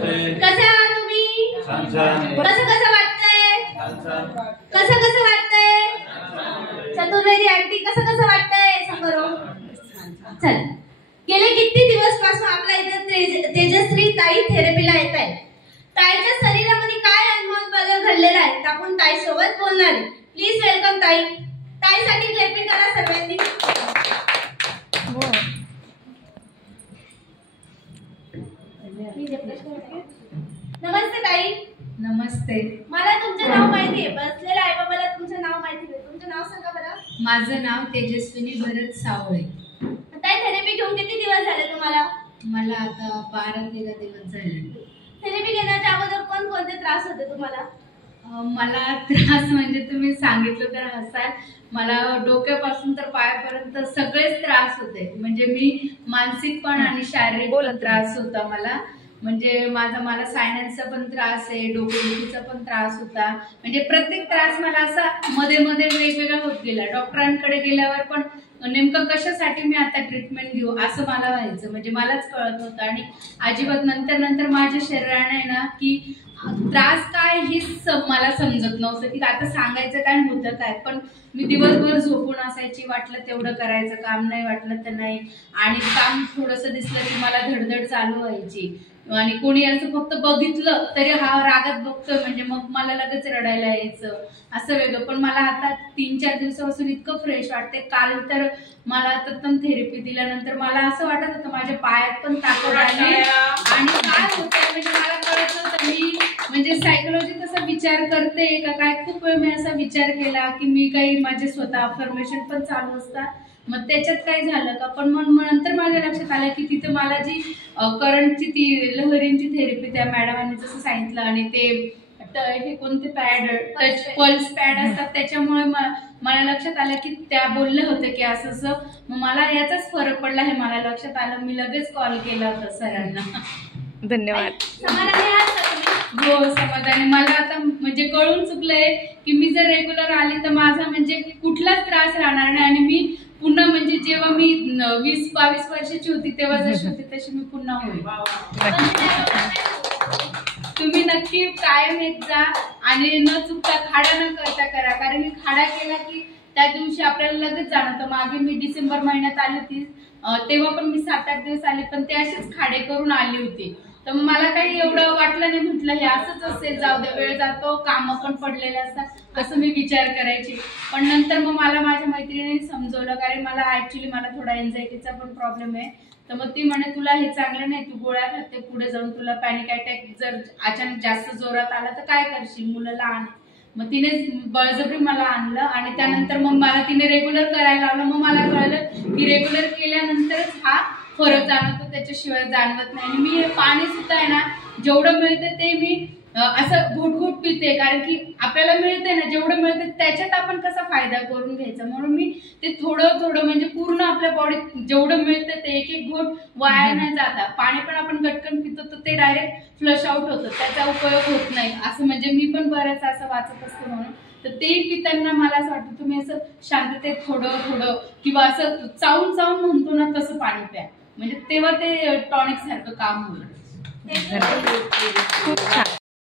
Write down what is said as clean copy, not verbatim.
कसे आहात तुम्ही? कसं वाटतंय? कसं वाटतंय? चतुर्वेदी आंटी कसं वाटतंय? सांगा. चल, गेले किती दिवस पासून आपल्या इथे तेजश्री ताई थेरपीला येत आहे. ताईच्या शरीरामध्ये काय अनुभव बदल घडलेला आहे आपण ताई सोबत बोलणार आहे. प्लीज वेलकम ताई. ताईसाठी क्लॅपिंग करा सर्वांनी. नमस्ते ताई. नमस्ते. मला तुमचे नाव माहिती आहे. बसलेल्या आई बाबाला तुमचं नाव माहिती आहे. तुमचं नाव सांगा बरं. माझं नाव तेजस्विनी भरत सावळे. ताई थेरपी घेऊन किती दिवस झाले तुम्हाला? मला आता 12-13 दिवस झाले. थेरपी घेण्याच्या अगोदर कोणते त्रास होते तुम्हाला? मला त्रास म्हणजे तुम्ही सांगितलं तर हसाल. मला डोक्यापासून तर पायापर्यंत सगळेच त्रास होते. म्हणजे मी मानसिक पण आणि शारीरिक पण त्रास होता मला. म्हणजे मला सायनाचा पण त्रास आहे, डोकेदुखीचा पण त्रास होता. म्हणजे प्रत्येक त्रास मला असा मध्ये मध्ये वेगवेगळा होत गेला. डॉक्टरांकडे गेल्यावर पण नेमकं कशासाठी मी आता ट्रीटमेंट घेऊ असं मला व्हायचं. म्हणजे मलाच कळत होतं. आणि अजिबात नंतर माझ्या शरीराने ना की त्रास काय हेच मला समजत नव्हतं की आता सांगायचं काय होतं काय. पण मी दिवसभर झोपून असायची. वाटलं तेवढं करायचं काम, नाही वाटलं तर नाही. आणि काम थोडंसं दिसलं की मला धडधड चालू व्हायची. आणि कोणी असं फक्त बघितलं तरी हा रागात बघतोय म्हणजे मग मला लगेच रडायला यायचं. असं वेगळं. पण मला आता 3-4 दिवसापासून इतकं फ्रेश वाटते. काल तर मला तत्तम थेरपी दिल्यानंतर मला असं वाटत होतं माझ्या पायात पण ताकद आली. आणि काय होतं म्हणजे मला कळत नव्हतं. मी म्हणजे सायकोलॉजी तसा विचार करते का काय. खूप वेळ मी असा विचार केला की मी काही माझे स्वतः अफर्मेशन पण चालू असतात. मग त्याच्यात काय झालं का. पण मग नंतर माझ्या लक्षात आलं की तिथे मला जी करंटची ती लहरींची थेरपी त्या मॅडमांनी जसं सांगितलं आणि ते हे कोणते पॅड टच पल्स पॅड असतात त्याच्यामुळे मला लक्षात आलं की त्या बोलले होते की असं. मग मला याचाच फरक पडला हे मला लक्षात आलं. मी लगेच कॉल केला होता सरांना. धन्यवाद. हो समाधानी. मला आता म्हणजे कळून चुकलंय की मी जर रेग्युलर आली तर माझा म्हणजे कुठलाच त्रास राहणार नाही. आणि मी पुन्हा म्हणजे जेव्हा मी 20-22 वर्षाची होती तेव्हा जशी होती तशी मी पुन्हा होईल. तुम्ही नक्की कायम येत जा आणि न चुकता खाडा न करता करा. कारण की खाडा केला की त्या दिवशी आपल्याला लगेच जाणवतं. मागे मी डिसेंबर महिन्यात आली होती तेव्हा पण मी 7-8 दिवस आले. पण ते असेच खाडे करून आली होती. तर मला काही एवढं वाटलं नाही. म्हटलं हे असंच असेल, जाऊ दे, वेळ जातो, कामं पण पडलेले असतात असं मी विचार करायची. पण नंतर मग मला माझ्या मैत्रिणीने समजवलं. कारण मला थोडा एन्झायटीचा पण प्रॉब्लेम आहे. तर मग ती म्हणे तुला हे चांगलं नाही, तू गोळ्या खाते, पुढे जाऊन तुला पॅनिक अटॅक जर अचानक जास्त जोरात आला तर काय करशील, मुलं लहान. मग तिने बळजबरी मला आणलं आणि त्यानंतर मग मला तिने रेग्युलर करायला लावलं. मग मला कळलं की रेग्युलर केल्यानंतरच हा फरक जाणवतो, त्याच्याशिवाय जाणवत नाही. आणि मी हे पाणी सुद्धा आहे ना जेवढं मिळते ते मी असं घोट पिते. कारण की आपल्याला मिळते ना जेवढं मिळते त्याच्यात आपण कसा फायदा करून घ्यायचा. म्हणून मी ते थोडं म्हणजे पूर्ण आपल्या बॉडीत जेवढं मिळतं ते एक घोट वाया नाही जाता. पाणी पण आपण गटकन पितो तर ते डायरेक्ट फ्लश आउट होतं, त्याचा उपयोग होत नाही. असं म्हणजे मी पण बऱ्याच असं वाचत असते. म्हणून तर ते पिताना मला असं वाटतं तुम्ही असं शांततेत थोडं किंवा असं चावून म्हणतो ना तसं पाणी प्या. म्हणजे तेव्हा ते टॉनिक सारखं काम होईल.